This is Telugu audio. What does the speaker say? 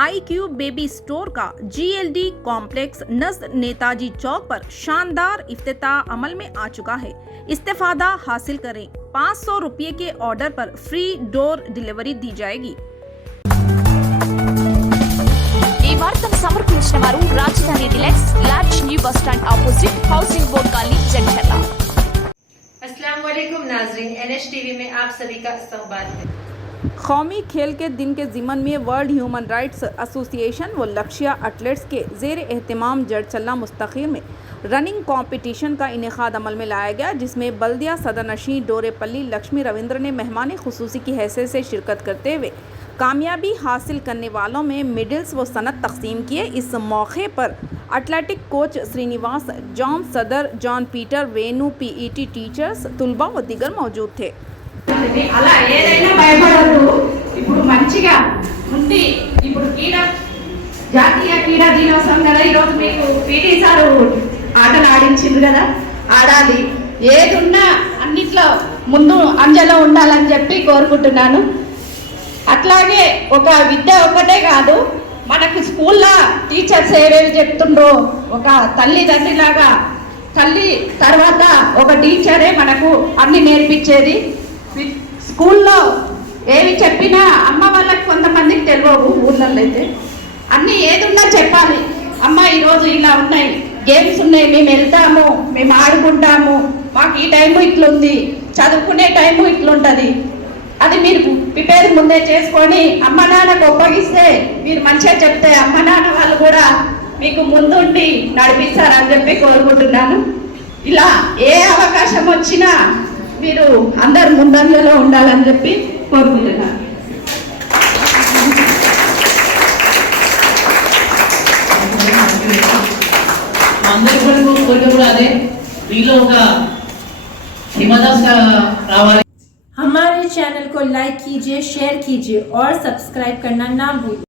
iQube बेबी स्टोर का GLD कॉम्प्लेक्स नज़द नेताजी चौक पर शानदार इफ्तिताह अमल में आ चुका है। इस्तेफादा हासिल करें। 500 रुपये के ऑर्डर पर फ्री डोर डिलीवरी दी जाएगी। ఈ వార్తను సమర్పించిన వారు రాజధాని deluxe large new bus stand opposite housing board colony Jandla. अस्सलाम वालेकुम नाज़रीन, NH टीवी में आप सभी का इस्तकबाल है। कौमी खेल के दिन के ज़िमन में वर्ल्ड ह्यूमन राइट्स एसोसिएशन व लक्ष्या एथलेट्स के ज़ेर एहतमाम जड़चल्ला मुस्तखीर में रनिंग कंपटीशन का इनेकाद अमल में लाया गया, जिसमें बल्दिया सदरनशीं डोरेपल्ली लक्ष्मी रविंद्र ने मेहमान खुसूसी की हैसियत से शिरकत करते हुए कामयाबी हासिल करने वालों में मेडल्स व सनद तकसीम किए। इस मौके पर एथलेटिक कोच श्रीनिवास, जॉन सदर, John Peter, Venu, PET teachers, तुलबा व दीगर मौजूद थे। అలా ఏదైనా భయపడద్దు। ఇప్పుడు మంచిగా ఉంది। ఇప్పుడు జాతీయ క్రీడా దినోత్సవం కదా, ఈరోజు మీకు PT సార్ ఆటలు ఆడించింది కదా, ఆడాలి। ఏదున్నా అన్నిట్లో ముందు అంజలో ఉండాలని చెప్పి కోరుకుంటున్నాను। అట్లాగే ఒక విద్య ఒకటే కాదు, మనకు స్కూల్లో టీచర్స్ ఏవేవి చెప్తుండ్రో, ఒక తల్లిదండ్రిలాగా తల్లి తర్వాత ఒక టీచరే మనకు అన్ని నేర్పించేది। స్కూల్లో ఏవి చెప్పినా అమ్మ వాళ్ళకి కొంతమందికి తెలియవు, ఊళ్ళల్లో అయితే అన్నీ ఏదున్నా చెప్పాలి। అమ్మ ఈరోజు ఇలా ఉన్నాయి, గేమ్స్ ఉన్నాయి, మేము వెళ్తాము, మేము ఆడుకుంటాము, మాకు ఈ టైము ఇట్లుంది, చదువుకునే టైము ఇట్లుంటుంది, అది మీరు ప్రిపేర్ ముందే చేసుకొని అమ్మ నాన్నకు ఒప్పగిస్తే, మీరు మంచిగా చెప్తే అమ్మ నాన్న వాళ్ళు కూడా మీకు ముందుండి నడిపిస్తారని చెప్పి కోరుకుంటున్నాను। ఇలా ఏ అవకాశం వచ్చినా మీరు అందరు ముందంజలో ఉండాలని చెప్పి కోరుకుంటున్నాను। అందరూ కోరిక కూడా అదే, వీళ్ళు ఒక హిమదాస్ రావాలి। हमारे चैनल को लाइक कीजिए, शेयर कीजिए और सब्सक्राइब करना ना भूलिए।